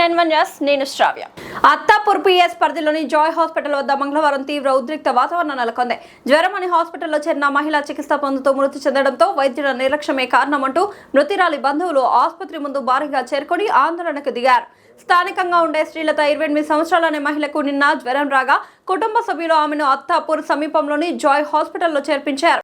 C91 news నేను శ్రావ్య. Attapur PS పరిధిలోని Joy hospital వద్ద మంగళవారం తీవ్ర ఉద్రిక్త వాతావరణం నెలకొంది. జ్వరం అని హాస్పిటల్లో చేరిన మహిళ చికిత్స పొందుతూ మృతి చెందడంతో వైద్యుల నిర్లక్ష్యమే కారణమంటూ మృతురాలి బంధువులు ఆసుపత్రి ముందు భారీగా చేరుకొని ఆందోళనకు దిగారు. స్థానికంగా ఉండే శ్రీలత 28 సంవత్సరాలనే మహిళకు నిన్న జ్వరం రాగా కుటుంబ సభ్యులు ఆమెను అత్తాపూర్ సమీపంలోని జాయ్ హాస్పిటల్లో చేర్పించారు.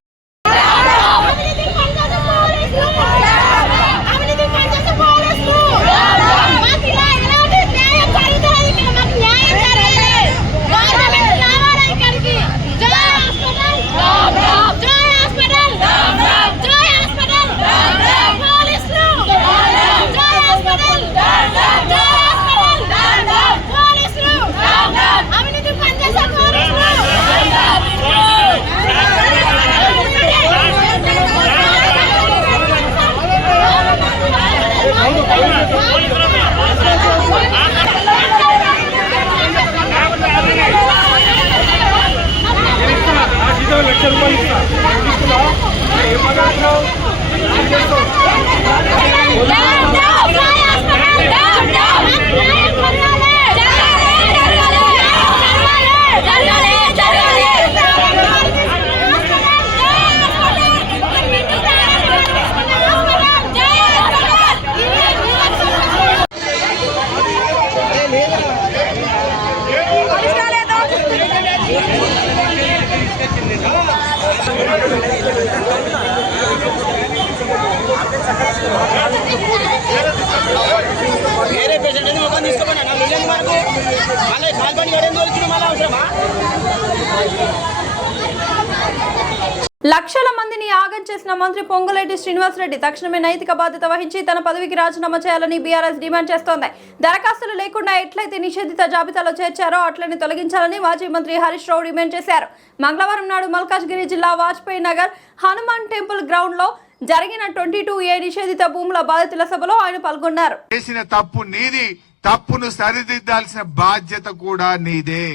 లక్షల మందిని ఆగం చేసిన మంత్రి పొంగులేటి శ్రీనివాసరెడ్డి తక్షణమే నైతిక బాధ్యత వహించి తన పదవికి రాజీనామా చేయాలని బీఆర్ఎస్ డిమాండ్ చేస్తోంది. దరఖాస్తులు లేకుండా ఎట్లయితే నిషేధిత జాబితాలో చేర్చారో అట్లని తొలగించాలని మాజీ మంత్రి హరీష్ రావు డిమాండ్ చేశారు. మంగళవారం నాడు మల్కాజ్గిరి జిల్లా వాజ్పేయి నగర్ హనుమాన్ టెంపుల్ గ్రౌండ్ లో జరిగిన 22A నిషేధిత భూముల బాధితుల సభలో ఆయన పాల్గొన్నారు. చేసిన తప్పు నీది, తప్పును సరిదిద్దాల్సిన బాధ్యత కూడా నీదే.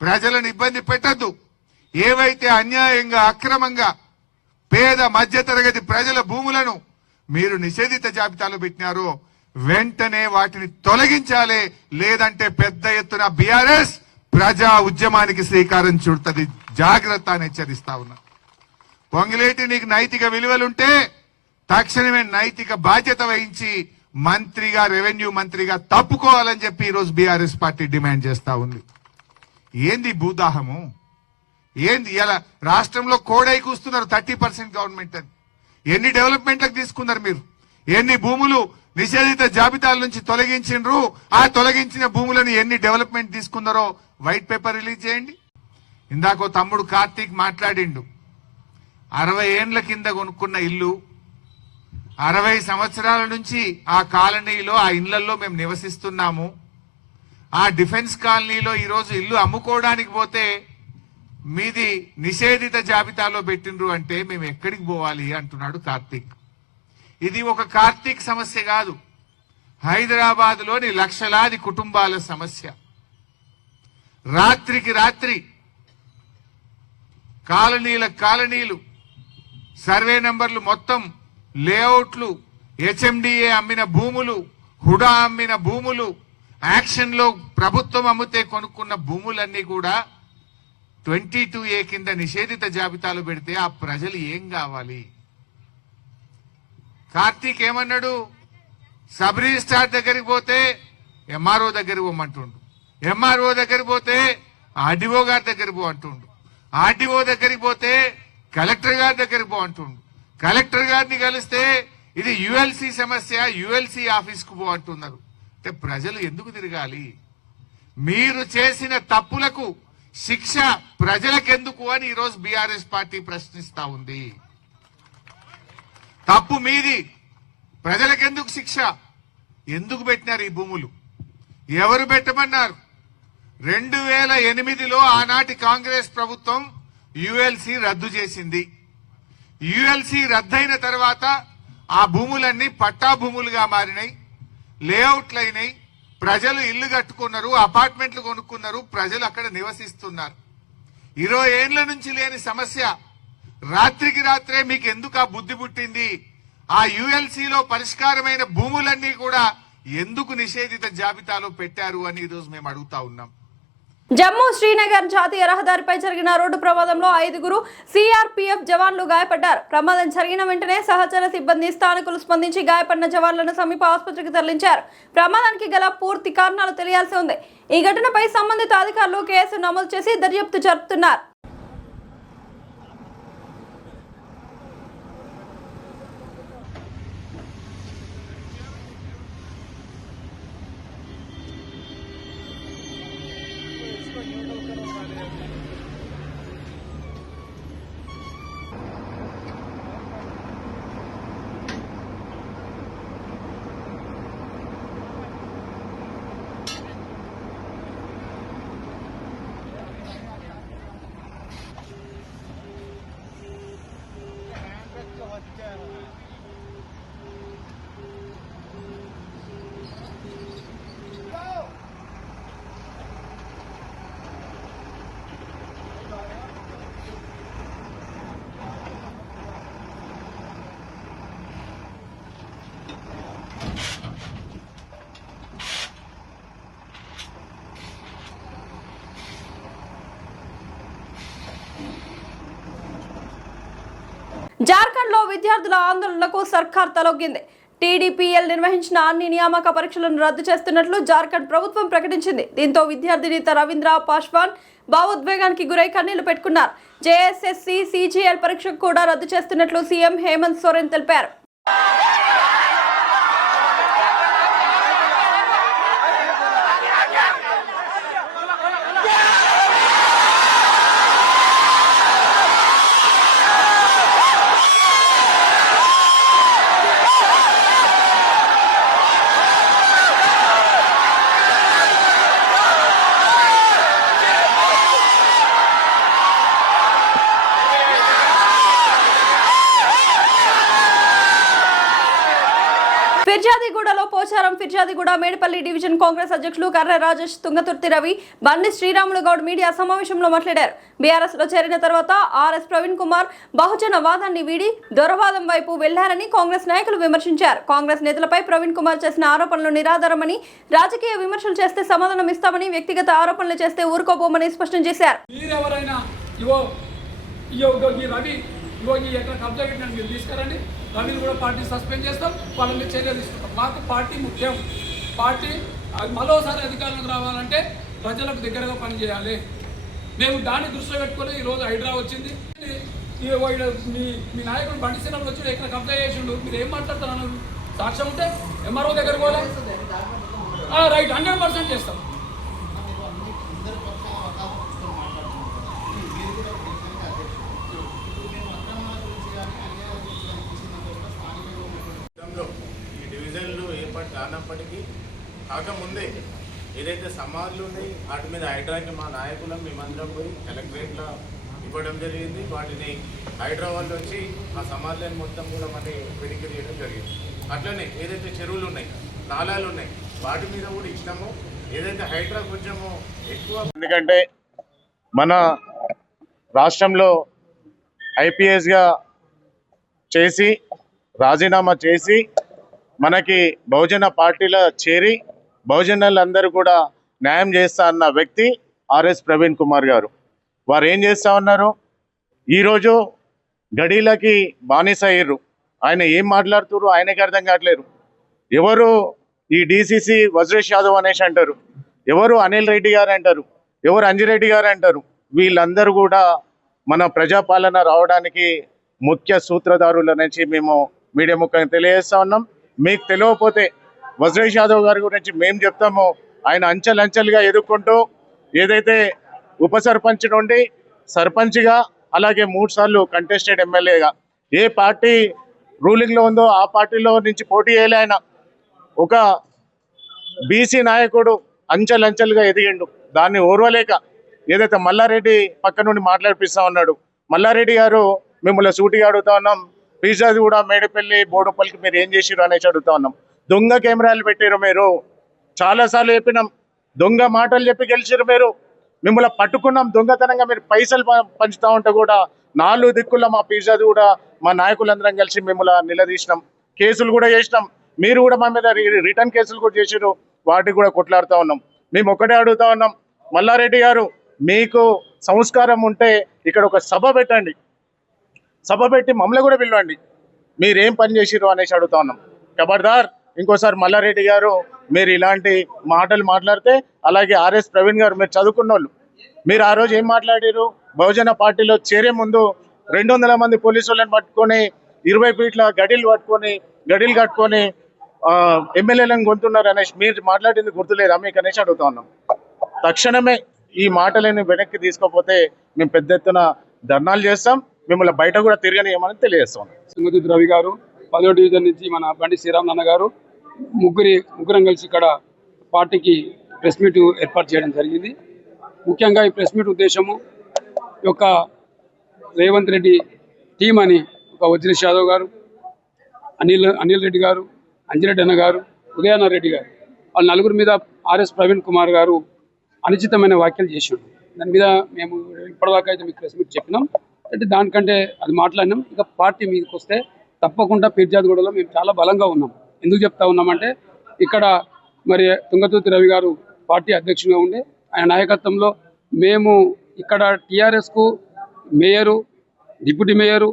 ప్రజలను ఇబ్బంది పెట్టద్దు. ఏవైతే అన్యాయంగా అక్రమంగా పేద మధ్యతరగతి ప్రజల భూములను మీరు నిషేధిత జాబితాలో పెట్టినారో వెంటనే వాటిని తొలగించాలి. లేదంటే పెద్ద ఎత్తున బీఆర్ఎస్ ప్రజా ఉద్యమానికి శ్రీకారం చుడుతుంది. జాగ్రత్త అని హెచ్చరిస్తా ఉన్నా. పొంగులేటి నీకు నైతిక విలువలుంటే తక్షణమే నైతిక బాధ్యత వహించి మంత్రిగా రెవెన్యూ మంత్రిగా తప్పుకోవాలని చెప్పి ఈరోజు బీఆర్ఎస్ పార్టీ డిమాండ్ చేస్తా ఉంది. ఏంది భూదాహము? ఏంది ఇలా రాష్ట్రంలో కోడై కూస్తున్నారు 30% గవర్నమెంట్ అని. ఎన్ని డెవలప్మెంట్లకు తీసుకున్నారు మీరు? ఎన్ని భూములు నిషేధిత జాబితాల నుంచి తొలగించిండ్రు? ఆ తొలగించిన భూములను ఎన్ని డెవలప్మెంట్ తీసుకున్నారో వైట్ పేపర్ రిలీజ్ చేయండి. ఇందాకో తమ్ముడు కార్తీక్ మాట్లాడిండు. 60 ఏండ్ల కింద కొనుక్కున్న ఇల్లు, 60 సంవత్సరాల నుంచి ఆ కాలనీలో ఆ ఇళ్లలో మేము నివసిస్తున్నాము. ఆ డిఫెన్స్ కాలనీలో ఈరోజు ఇల్లు అమ్ముకోవడానికి పోతే మీది నిషేధిత జాబితాలో పెట్టిండ్రు అంటే మేము ఎక్కడికి పోవాలి అంటున్నాడు కార్తీక్. ఇది ఒక కార్తీక్ సమస్య కాదు, హైదరాబాద్ లోని లక్షలాది కుటుంబాల సమస్య. రాత్రికి రాత్రి కాలనీలు సర్వే నంబర్లు మొత్తం లేఅవుట్లు, హెచ్ఎండిఏ అమ్మిన భూములు, హుడా అమ్మిన భూములు, యాక్షన్ లో ప్రభుత్వం అమ్మితే కొనుక్కున్న భూములన్నీ కూడా 22A కింద నిషేధిత జాబితాలో పెడితే ఆ ప్రజలు ఏం కావాలి? కార్తీక్ ఏమన్నాడు? సబ్ రిజిస్ట్రార్ దగ్గరికి పోతే ఎంఆర్ఓ దగ్గరికి పోమంటుండు, ఎంఆర్ఓ దగ్గరికి పోతే ఆర్డీఓ గారి దగ్గరికి పో అంటుండు, ఆర్డీఓ దగ్గరికి పోతే కలెక్టర్ గారి దగ్గరికి పో అంటుండు, కలెక్టర్ గారిని కలిస్తే ఇది యుఎల్సి సమస్య, యుఎల్సి ఆఫీస్ కు పో అంటున్నారు. అంటే ప్రజలు ఎందుకు తిరగాలి? మీరు చేసిన తప్పులకు శిక్ష ప్రజలకెందుకు అని ఈరోజు బీఆర్ఎస్ పార్టీ ప్రశ్నిస్తా ఉంది. తప్పు మీది, ప్రజలకెందుకు శిక్ష? ఎందుకు పెట్టినారు ఈ భూములు? ఎవరు పెట్టమన్నారు? 2008లో ఆనాటి కాంగ్రెస్ ప్రభుత్వం యుఎల్సి రద్దు చేసింది. యుఎల్సి రద్దయిన తర్వాత ఆ భూములన్నీ పట్టా భూములుగా మారినాయి, లేఅవుట్లు అయినాయి, ప్రజలు ఇల్లు కట్టుకున్నారు, అపార్ట్మెంట్లు కొనుక్కున్నారు, ప్రజలు అక్కడ నివసిస్తున్నారు. 20 ఏళ్ల నుంచి లేని సమస్య రాత్రికి రాత్రే మీకు ఎందుకు ఆ బుద్ధి పుట్టింది? ఆ యుఎల్సిలో పరిష్కారమైన భూములన్నీ కూడా ఎందుకు నిషేధిత జాబితాలో పెట్టారు అని ఈరోజు మేము అడుగుతా ఉన్నాం. జమ్మూ శ్రీనగర్ జాతీయ రహదారిపై జరిగిన రోడ్డు ప్రమాదంలో 5గురు సిఆర్పీఎఫ్ జవాన్లు గాయపడ్డారు. ప్రమాదం జరిగిన వెంటనే సహచర సిబ్బంది స్థానికులు స్పందించి గాయపడిన జవాన్లను సమీప ఆసుపత్రికి తరలించారు. ప్రమాదానికి గల పూర్తి కారణాలు తెలియాల్సి ఉంది. ఈ ఘటనపై సంబంధిత అధికారులు కేసు నమోదు చేసి దర్యాప్తు జరుపుతున్నారు. జార్ఖండ్ లో విద్యార్థుల ఆందోళనకు సర్కార్ తలొగ్గింది. టీడీపీఎల్ నిర్వహించిన అన్ని నియామక పరీక్షలను రద్దు చేస్తున్నట్లు జార్ఖండ్ ప్రభుత్వం ప్రకటించింది. దీంతో విద్యార్థినేత రవీంద్ర పాస్వాన్ భావోద్వేగానికి గురై కన్నీళ్లు పెట్టుకున్నారు. జేఎస్ఎస్సీ సీజీఎల్ పరీక్షకు కూడా రద్దు చేస్తున్నట్లు సీఎం హేమంత్ సోరెన్ తెలిపారు. ఫిర్యాదిగూడలో పోచారం ఫిర్యాదిగూడ మేడిపల్లి డివిజన్ కాంగ్రెస్ అధ్యక్షులు కర్ర రాజేష్, తుంగతుర్తి రవి, బండి శ్రీరాములు గౌడ్ మీడియా సమావేశంలో మాట్లాడారు. బీఆర్ఎస్ లో చేరిన తర్వాత ఆర్ఎస్ ప్రవీణ్ కుమార్ బహుజన వాదాన్ని వీడి దొరవాదం వైపు వెళ్లారని కాంగ్రెస్ నాయకులు విమర్శించారు. కాంగ్రెస్ నేతలపై ప్రవీణ్ కుమార్ చేసిన ఆరోపణలు నిరాధారమని, రాజకీయ విమర్శలు చేస్తే సమాధానం ఇస్తామని, వ్యక్తిగత ఆరోపణలు చేస్తే ఊరుకోబోమని స్పష్టం చేశారు. ఎక్కడ కబ్జా పెట్టినాను మీరు తీసుకురండి, రవిని కూడా పార్టీ సస్పెండ్ చేస్తాం, వాళ్ళ మీద చర్య తీసుకుంటాం. మాకు పార్టీ ముఖ్యం. పార్టీ మరోసారి అధికారంలోకి రావాలంటే ప్రజలకు దగ్గరగా పనిచేయాలి. మేము దాన్ని దృష్టిలో పెట్టుకుని ఈరోజు హైడ్రా వచ్చింది. మీ నాయకుడు బండి శ్రీరాములు వచ్చి ఎక్కడ కబ్జా చేసిండు, మీరు ఏం మాట్లాడుతున్నారు? సాక్ష్యం ఉంటే ఎంఆర్ఓ దగ్గర పోలే రైట్ 100% చేస్తాం. కానప్పటికీ కాకముందే ఏదైతే సమాధులు ఉన్నాయి వాటి మీద హైడ్రాకి మా నాయకులం మేమందరం పోయి కలెక్టరేట్లో ఇవ్వడం జరిగింది. వాటిని హైడ్రా వాళ్ళు వచ్చి ఆ సమాధులను మొత్తం కూడా మళ్ళీ వెనక్కి తీయడం జరిగింది. అట్లనే ఏదైతే చెరువులు ఉన్నాయి, నాలాలు ఉన్నాయి, వాటి మీద కూడా ఇచ్చినాము. ఏదైతే హైడ్రా కొంచెము ఎక్కువ, ఎందుకంటే మన రాష్ట్రంలో ఐపీఎస్గా చేసి రాజీనామా చేసి మనకి బహుజన పార్టీలో చేరి బహుజనులందరూ కూడా న్యాయం చేస్తా అన్న వ్యక్తి ఆర్ఎస్ ప్రవీణ్ కుమార్ గారు. వారు ఏం చేస్తా ఉన్నారు? ఈరోజు గడీలకి బానిస అయ్యారు. ఆయన ఏం మాట్లాడుతున్నారు ఆయనకి అర్థం కావట్లేరు. ఎవరు ఈ డిసిసి వజ్రేష్ యాదవ్ అనేసి అంటారు, ఎవరు అనిల్ రెడ్డి గారు అంటారు, ఎవరు అంజిరెడ్డి గారు అంటారు. వీళ్ళందరూ కూడా మన ప్రజాపాలన రావడానికి ముఖ్య సూత్రధారుల నుంచి మేము మీడియా ముఖ్యంగా తెలియజేస్తా ఉన్నాం. మీకు తెలియకపోతే వజ్రేష్ యాదవ్ గారి గురించి మేము చెప్తాము. ఆయన అంచెలంచెలుగా ఎదుర్కొంటూ ఏదైతే ఉప సర్పంచ్ నుండి సర్పంచ్గా, అలాగే 3 సార్లు కంటెస్టెడ్ ఎమ్మెల్యేగా ఏ పార్టీ రూలింగ్లో ఉందో ఆ పార్టీలో నుంచి పోటీ చేయలే. ఆయన ఒక బీసీ నాయకుడు అంచెలంచెలుగా ఎదిగిండు. దాన్ని ఓర్వలేక ఏదైతే మల్లారెడ్డి పక్క నుండి మాట్లాడిపిస్తా ఉన్నాడు. మల్లారెడ్డి గారు మిమ్మల్ని సూటిగా అడుగుతా ఉన్నాం, పిజ్జాది కూడా మేడిపల్లి బోడుపల్లికి మీరు ఏం చేసిరు అనేసి అడుగుతా ఉన్నాం. దొంగ కెమెరాలు పెట్టారు మీరు. చాలాసార్లు చెప్పినాం, దొంగ మాటలు చెప్పి గెలిచిరు మీరు. మిమ్మల్ని పట్టుకున్నాం దొంగతనంగా మీరు పైసలు పంచుతా ఉంటే కూడా 4 దిక్కుల్లో మా పిజ్జాది కూడా మా నాయకులందరం కలిసి మిమ్మల్ని నిలదీసినాం, కేసులు కూడా చేసినాం. మీరు కూడా మా మీద రిటర్న్ కేసులు కూడా చేసిరు, వాటికి కూడా కొట్లాడుతూ ఉన్నాం. మేము ఒక్కటే అడుగుతా ఉన్నాం, మల్లారెడ్డి గారు మీకు సంస్కారం ఉంటే ఇక్కడ ఒక సభ పెట్టండి, సభ పెట్టి మమ్మల్ని కూడా పిలవండి, మీరేం పని చేసిరు అనేసి అడుగుతా ఉన్నాం. ఖబర్దార్ ఇంకోసారి మల్లారెడ్డి గారు మీరు ఇలాంటి మాటలు మాట్లాడితే, అలాగే ఆర్ఎస్ ప్రవీణ్ గారు మీరు చదువుకున్న వాళ్ళు, మీరు ఆ రోజు ఏం మాట్లాడారు? బహుజన పార్టీలో చేరే ముందు 200 మంది పోలీసు వాళ్ళని పట్టుకొని 20 ఫీట్ల గడిలు కట్టుకొని ఎమ్మెల్యేలను గొంతున్నారు అనేసి మీరు మాట్లాడింది గుర్తులేదా మీకు అనేసి అడుగుతా ఉన్నాం. తక్షణమే ఈ మాటలను వెనక్కి తీసుకోకపోతే మేము పెద్ద ఎత్తున ధర్నాలు చేస్తాం, మిమ్మల్ని బయట కూడా తిరగనియమని తెలియజేస్తాం. తుంగతుర్తి రవి గారు 10వ డివిజన్ నుంచి మన బండి శ్రీరామ్ గారు ముగ్గురం కలిసి ఇక్కడ పార్టీకి ప్రెస్ మీట్ ఏర్పాటు చేయడం జరిగింది. ముఖ్యంగా ఈ ప్రెస్ మీట్ ఉద్దేశము యొక్క రేవంత్ రెడ్డి టీం అని ఒక వజ్రేష్ యాదవ్ గారు, అనిల్ రెడ్డి గారు, అంజిరెడ్డి అన్న గారు, ఉదయన్న రెడ్డి గారు, వాళ్ళ నలుగురి మీద ఆర్ఎస్ ప్రవీణ్ కుమార్ గారు అనుచితమైన వ్యాఖ్యలు చేసిండు. దాని మీద మేము ఇప్పటిదాకా అయితే మీకు ప్రెస్ మీట్ చెప్పినాం, అంటే దానికంటే అది మాట్లాడినాం. ఇక పార్టీ మీదకి వస్తే తప్పకుండా పీర్జాదిగూడలో మేము చాలా బలంగా ఉన్నాం. ఎందుకు చెప్తా ఉన్నామంటే ఇక్కడ మరి తుంగతుర్తి రవి గారు పార్టీ అధ్యక్షుడిగా ఉండే, ఆయన నాయకత్వంలో మేము ఇక్కడ టీఆర్ఎస్కు మేయరు, డిప్యూటీ మేయరు,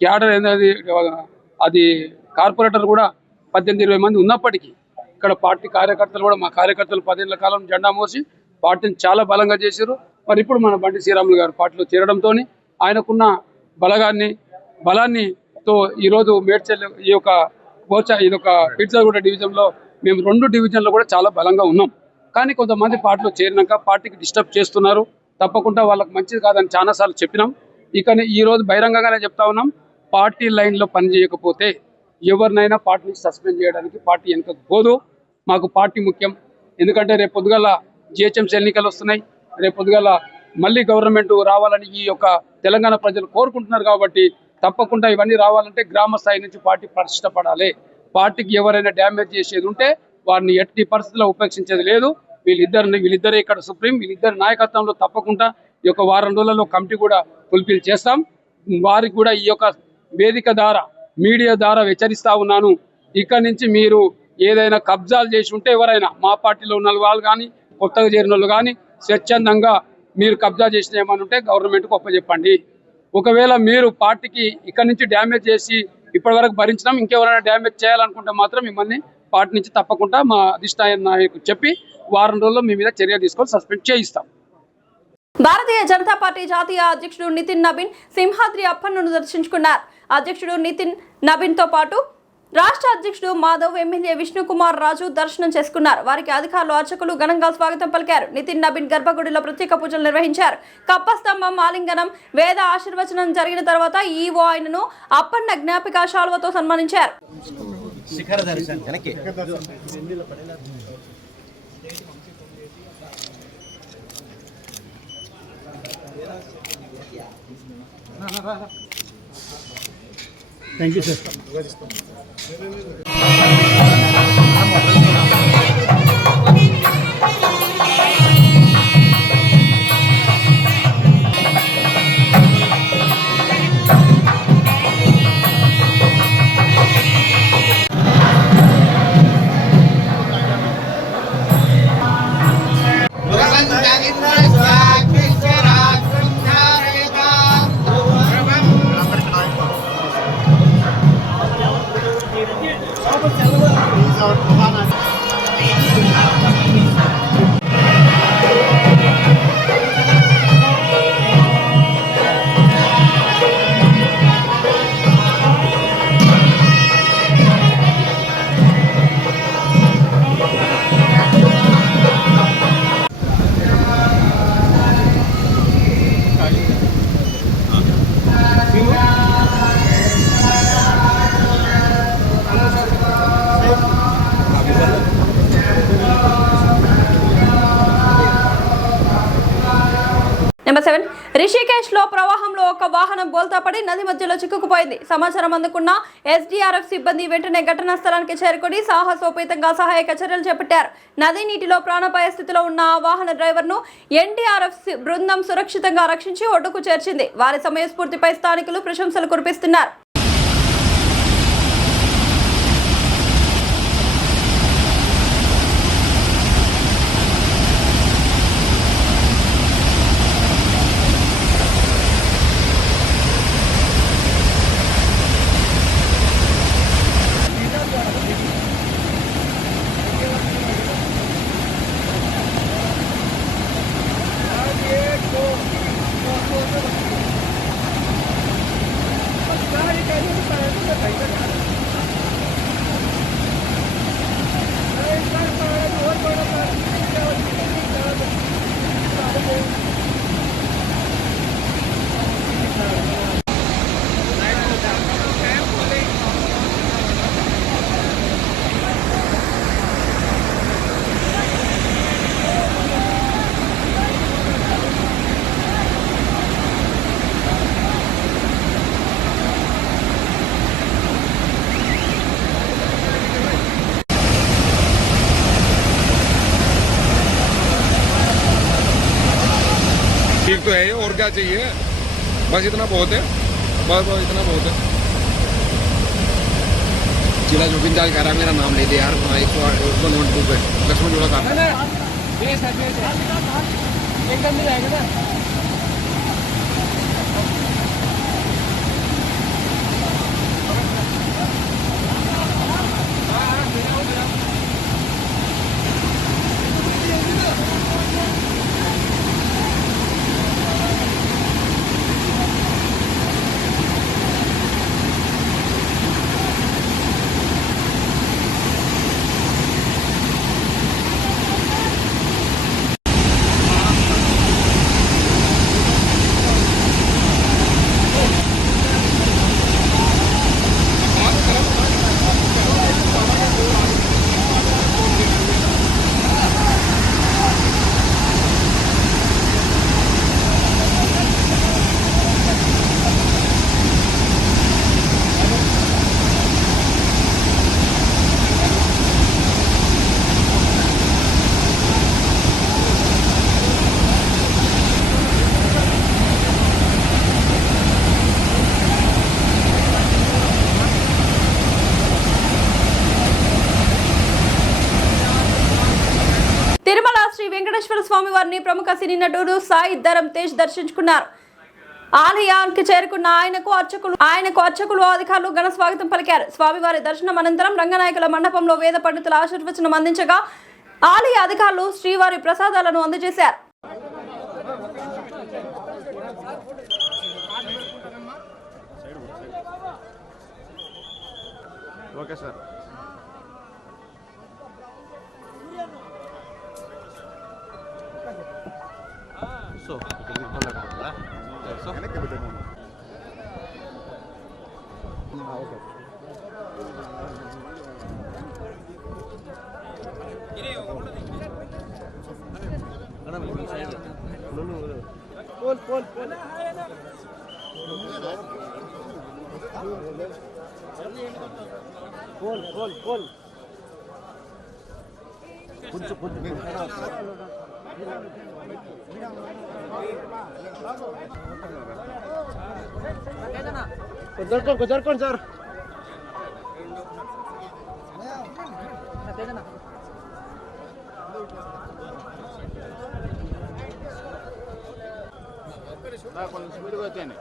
క్యాడర్ అది కార్పొరేటర్ కూడా 18-20 మంది ఉన్నప్పటికీ ఇక్కడ పార్టీ కార్యకర్తలు కూడా, మా కార్యకర్తలు 10 ఏళ్ల కాలం జెండా మోసి పార్టీని చాలా బలంగా చేశారు. మరి ఇప్పుడు మన బండి శ్రీరాములు గారు పార్టీలో చేరడంతో ఆయనకున్న బలాన్నితో ఈరోజు మేడ్చల్ ఇదొక పీర్జాదిగూడ డివిజన్లో మేము 2 డివిజన్లో కూడా చాలా బలంగా ఉన్నాం. కానీ కొంతమంది పార్టీలో చేరినాక పార్టీకి డిస్టర్బ్ చేస్తున్నారు, తప్పకుండా వాళ్ళకి మంచిది కాదని చాలాసార్లు చెప్పినాం. ఇక ఈరోజు బహిరంగంగానే చెప్తా ఉన్నాం, పార్టీ లైన్లో పనిచేయకపోతే ఎవరినైనా పార్టీ నుంచి సస్పెండ్ చేయడానికి పార్టీ వెనుకకు పోదు. మాకు పార్టీ ముఖ్యం. ఎందుకంటే రేపు పొద్దుగాల జిహెచ్ఎంసీ ఎన్నికలు వస్తున్నాయి, రేపు పొద్దుగాల మళ్ళీ గవర్నమెంట్ రావాలని ఈ యొక్క తెలంగాణ ప్రజలు కోరుకుంటున్నారు. కాబట్టి తప్పకుండా ఇవన్నీ రావాలంటే గ్రామ స్థాయి నుంచి పార్టీ ప్రతిష్టపడాలి. పార్టీకి ఎవరైనా డ్యామేజ్ చేసేది ఉంటే వారిని ఎట్టి పరిస్థితుల్లో ఉపేక్షించేది లేదు. వీళ్ళిద్దరే ఇక్కడ సుప్రీం, వీళ్ళిద్దరి నాయకత్వంలో తప్పకుండా ఈ యొక్క వారం రోజులలో కమిటీ కూడా ఫుల్ఫిల్ చేస్తాం. వారికి కూడా ఈ యొక్క వేదిక ద్వారా, మీడియా ద్వారా హెచ్చరిస్తా ఉన్నాను, ఇక్కడి నుంచి మీరు ఏదైనా కబ్జాలు చేసి ఉంటే ఎవరైనా మా పార్టీలో ఉన్న వాళ్ళు కానీ కొత్తగా చేరిన వాళ్ళు కానీ స్వచ్ఛందంగా మీరు కబ్జా చేసిన ఏమైనా ఉంటే గవర్నమెంట్కి ఒప్పచెప్పండి. ఒకవేళ మీరు పార్టీకి ఇక్కడి నుంచి డ్యామేజ్ చేసి ఇప్పటివరకు భరించడం, ఇంకెవరైనా డ్యామేజ్ చేయాలనుకుంటే మాత్రం మిమ్మల్ని పార్టీ నుంచి తప్పకుండా మా అధిష్టాన నాయకులు చెప్పి వారం రోజుల్లో మీ మీద చర్య తీసుకొని సస్పెండ్ చేయిస్తాం. భారతీయ జనతా పార్టీ జాతీయ అధ్యక్షుడు నితిన్ నబీన్ సింహాద్రి అప్పన్నను దర్శించుకున్నారు. అధ్యక్షుడు నితిన్ నబీన్ తో పాటు రాష్ట్ర అధ్యక్షుడు మాధవ్, ఎమ్మెల్యే విష్ణుకుమార్ రాజు దర్శనం చేసుకున్నారు. వారికి అధికారులు, అర్చకులు ఘనంగా స్వాగతం పలికారు. నితిన్ నబీన్ గర్భగుడిలో ప్రత్యేక పూజలు నిర్వహించారు. కప్పస్తంభం, ఆలింగనం, వేద ఆశీర్వచనం జరిగిన తర్వాత ఈవో ఆయనను అప్పన్న జ్ఞాపిక శాలువతో సన్మానించారు. Thank you sir. Number 7 Rishikesh లో ప్రవాహంలో ఒక వాహనం బోల్తాపడి నది మధ్యలో చిక్కుకుపోయింది. సమాచారం అందుకున్న ఎస్డీఆర్ఎఫ్ సిబ్బంది వెంటనే ఘటనా స్థలానికి చేరుకుని సాహసోపేతంగా సహాయక చర్యలు చేపట్టారు. నది నీటిలో ప్రాణాపాయ స్థితిలో ఉన్న ఆ వాహన డ్రైవర్ను ఎన్డీఆర్ఎఫ్ బృందం సురక్షితంగా రక్షించి ఒడ్డుకు చేర్చింది. వారి సమయస్ఫూర్తిపై స్థానికులు ప్రశంసలు కురిపిస్తున్నారు. ठीक तो है ये, और क्या चाहिए, बस इतना बहुत है, बस इतना बहुत है। जिला जो बिंदाल कह रहा मेरा नाम ले दे यार, 101 पे लक्ष्मण जोड़ा का एकदम मिल जाएगा ना। తిరుమల శ్రీ వెంకటేశ్వర స్వామి వారిని ప్రముఖ సినీ నటుడు సాయి ధరమ్ తేజ్ దర్శించుకున్నారు. ఆలయానికి చేరుకున్న ఆయనకు అర్చకులు అధికారులు ఘన స్వాగతం పలికారు. స్వామివారి దర్శనం అనంతరం రంగనాయకుల మండపంలో వేద పండితుల ఆశీర్వచనం అందించగా ఆలయ అధికారులు శ్రీవారి ప్రసాదాలను అందజేశారు. Okay sir. కుదరకోండి సార్. కొంచెం స్పీడ్గా వచ్చాయండి.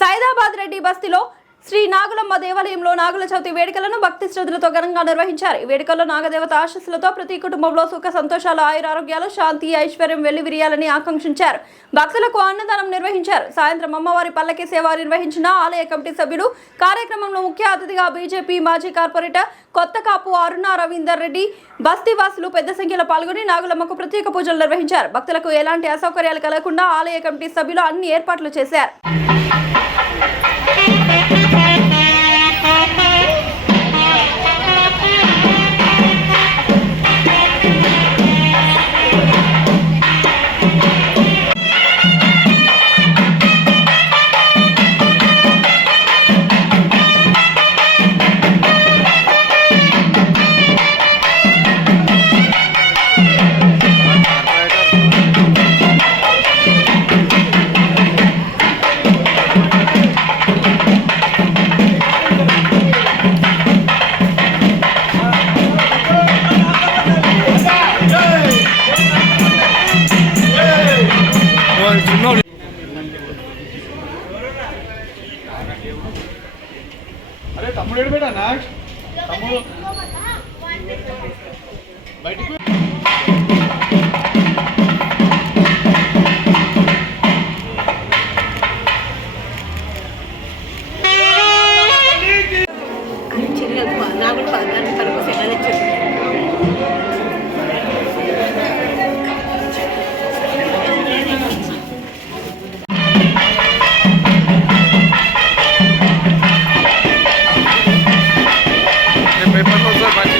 సైదాబాద్ రెడ్డి బస్తీలో శ్రీ నాగులమ్మ దేవాలయంలో నాగుల చవితి వేడుకలను భక్తి శ్రద్ధలతో ఘనంగా నిర్వహించారు. ఈ వేడుకల్లో నాగదేవత ఆశీస్సులతో ప్రతి కుటుంబంలో సుఖ సంతోషాలు, ఆయురారోగ్యాలు, శాంతి, ఐశ్వర్యం వెల్లివిరియాలని ఆకాంక్షించారు. భక్తులకు అన్నదానం నిర్వహించారు. సాయంత్రం అమ్మవారి పల్లకి సేవ నిర్వహించిన ఆలయ కమిటీ సభ్యులు. కార్యక్రమంలో ముఖ్య అతిథిగా బీజేపీ మాజీ కార్పొరేటర్ కొత్తకాపు అరుణ రవీందర్ రెడ్డి, బస్తీవాసులు పెద్ద సంఖ్యలో పాల్గొని నాగులమ్మకు ప్రత్యేక పూజలు నిర్వహించారు. భక్తులకు ఎలాంటి అసౌకర్యాలు కలగకుండా ఆలయ కమిటీ సభ్యులు అన్ని ఏర్పాట్లు చేశారు. అరే తమ్ముడు ఏడు బేటా నా తమ్ముడు బయటికి పేపర్లో మంచి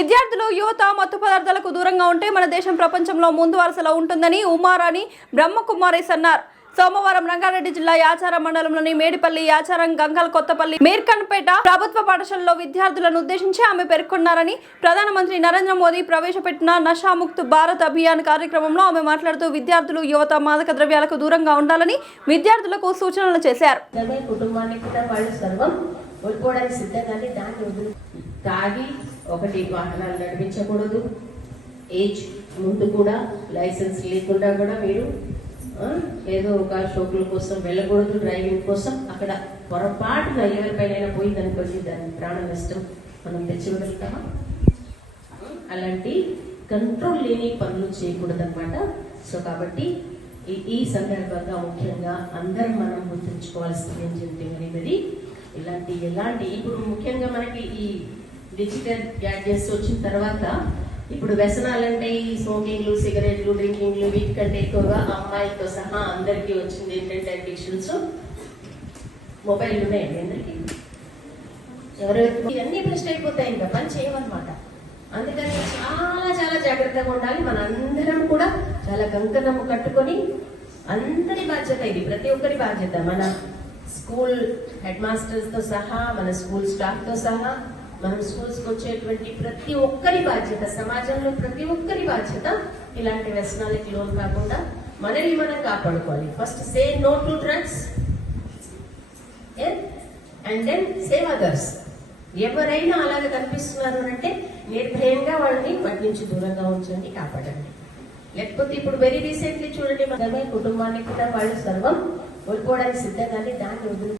విద్యార్థులు యువత మత్తు పదార్థాలకు దూరంగా ఉంటే మన దేశం ప్రపంచంలో ముందు వరుసలో ఉంటుందని ఉమారాణి బ్రహ్మకుమారిస్ అన్నారు. సోమవారం రంగారెడ్డి జిల్లా యాచారం మండలంలోని మేడిపల్లి, యాచారం, గంగల్, కొత్తపల్లి, మీర్కన్పేట ప్రభుత్వ పాఠశాలలో విద్యార్థులను ఉద్దేశించి ఆమె పేర్కొన్నారని. ప్రధానమంత్రి నరేంద్ర మోదీ ప్రవేశపెట్టిన నషాముక్త్ భారత్ అభియాన్ కార్యక్రమంలో ఆమె మాట్లాడుతూ విద్యార్థులు యువత మాదక ద్రవ్యాలకు దూరంగా ఉండాలని విద్యార్థులకు సూచనలు చేశారు. కుటుంబాన్ని కూడా వాళ్ళు సర్వం కోల్పోవడానికి సిద్ధంగానే దాన్ని వదులు తాగి ఒకటి వాహనాలు నడిపించకూడదు. ఏజ్ ముందు కూడా లైసెన్స్ లేకుండా కూడా మీరు ఏదో ఒక షోకుల కోసం వెళ్ళకూడదు. డ్రైవింగ్ కోసం అక్కడ పొరపాటున ఎవరిపైన పోయిందనుకోండి దాని ప్రాణ నష్టం మనం తెచ్చివెళ్తామా? అలాంటి కంట్రోల్ లేని పనులు చేయకూడదు అనమాట. సో కాబట్టి ఈ సందర్భంగా ముఖ్యంగా అందరం మనం గుర్తుంచుకోవాల్సింది ఏంటంటే మరి ఎలాంటి ఇప్పుడు ముఖ్యంగా మనకి ఈ డిజిటల్ గ్యాడ్జెట్స్ వచ్చిన తర్వాత ఇప్పుడు వ్యసనాలంటే ఈ స్మోకింగ్లు, సిగరెట్లు, డ్రింకింగ్లు వీటికంటే ఎక్కువగా అమ్మాయితో సహా అందరికీ వచ్చింది ఏంటంటే అడిక్షన్స్. మొబైల్ ఉన్నాయండి అందరికీ, ఎవరెవరికి ఇవన్నీ బెస్ట్ అయిపోతాయి, ఇంకా పని చేయమన్నమాట. అందుకని చాలా జాగ్రత్తగా ఉండాలి. మన అందరం కూడా చాలా కంకణము కట్టుకొని అందరి బాధ్యత ఇది, ప్రతి ఒక్కరి బాధ్యత. మన స్కూల్ హెడ్ మాస్టర్స్తో సహా, మన స్కూల్ స్టాఫ్తో సహా, మనం స్కూల్స్కి వచ్చేటువంటి ప్రతి ఒక్కరి బాధ్యత, సమాజంలో ప్రతి ఒక్కరి బాధ్యత ఇలాంటి వ్యసనాలకి లోన్ కాకుండా మనల్ని మనం కాపాడుకోవాలి. First say no to drugs and then save others. ఎవరైనా అలాగే కనిపిస్తున్నారు అంటే నిర్భయంగా వాళ్ళని వాటి నుంచి దూరంగా ఉంచండి, కాపాడండి. లేకపోతే ఇప్పుడు వెరీ రీసెంట్లీ చూడండి, మనమే కుటుంబాన్ని కూడా వాళ్ళు సర్వం కోల్పోవడానికి సిద్ధంగానే దాన్ని వదులు